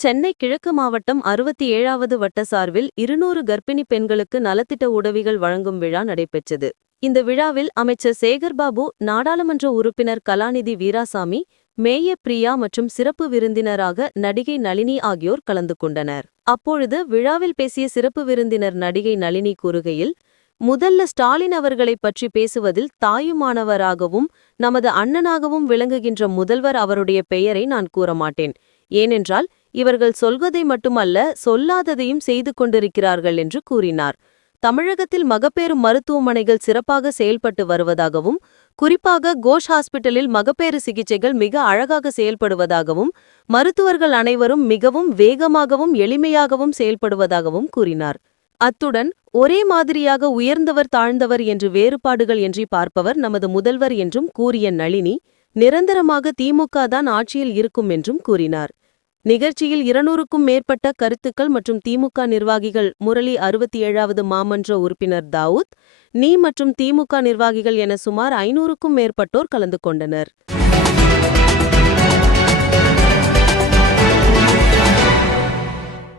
சென்னை கிழக்கு மாவட்டம் அறுபத்தி ஏழாவது வட்ட சார்பில் இருநூறு கர்ப்பிணி பெண்களுக்கு நலத்திட்ட உதவிகள் வழங்கும் விழா நடைபெற்றது. இந்த விழாவில் அமைச்சர் சேகர்பாபு நாடாளுமன்ற உறுப்பினர் கலாநிதி வீராசாமி மேய பிரியா மற்றும் சிறப்பு விருந்தினராக நடிகை நளினி ஆகியோர் கலந்து கொண்டனர். அப்பொழுது விழாவில் பேசிய சிறப்பு விருந்தினர் நடிகை நளினி கூறுகையில் முதல்ல ஸ்டாலின் அவர்களைப் பற்றி பேசுவதில் தாயுமானவராகவும் நமது அண்ணனாகவும் விளங்குகின்ற முதல்வர் அவருடைய பெயரை நான் கூறமாட்டேன். ஏனென்றால் இவர்கள் சொல்வதை மட்டுமல்ல சொல்லாததையும் செய்து கொண்டிருக்கிறார்கள் என்று கூறினார். தமிழகத்தில் மகப்பேறு மருத்துவமனைகள் சிறப்பாக செயல்பட்டு வருவதாகவும் குறிப்பாக கோஷ் ஹாஸ்பிட்டலில் மகப்பேறு சிகிச்சைகள் மிக அழகாக செயல்படுவதாகவும் மருத்துவர்கள் அனைவரும் மிகவும் வேகமாகவும் எளிமையாகவும் செயல்படுவதாகவும் கூறினார். அத்துடன் ஒரே மாதிரியாக உயர்ந்தவர் தாழ்ந்தவர் என்று வேறுபாடுகள் என்றி பார்ப்பவர் நமது முதல்வர் என்றும் கூறிய நளினி நிரந்தரமாக திமுக தான் ஆட்சியில் இருக்கும் என்றும் கூறினார். நிகழ்ச்சியில் இருநூறுக்கும் மேற்பட்ட கருத்துக்கள் மற்றும் திமுக நிர்வாகிகள் முரளி அறுபத்தி ஏழாவது மாமன்ற உறுப்பினர் தாவூத் நீ மற்றும் திமுக நிர்வாகிகள் என சுமார் ஐநூறுக்கும் மேற்பட்டோர் கலந்து கொண்டனர்.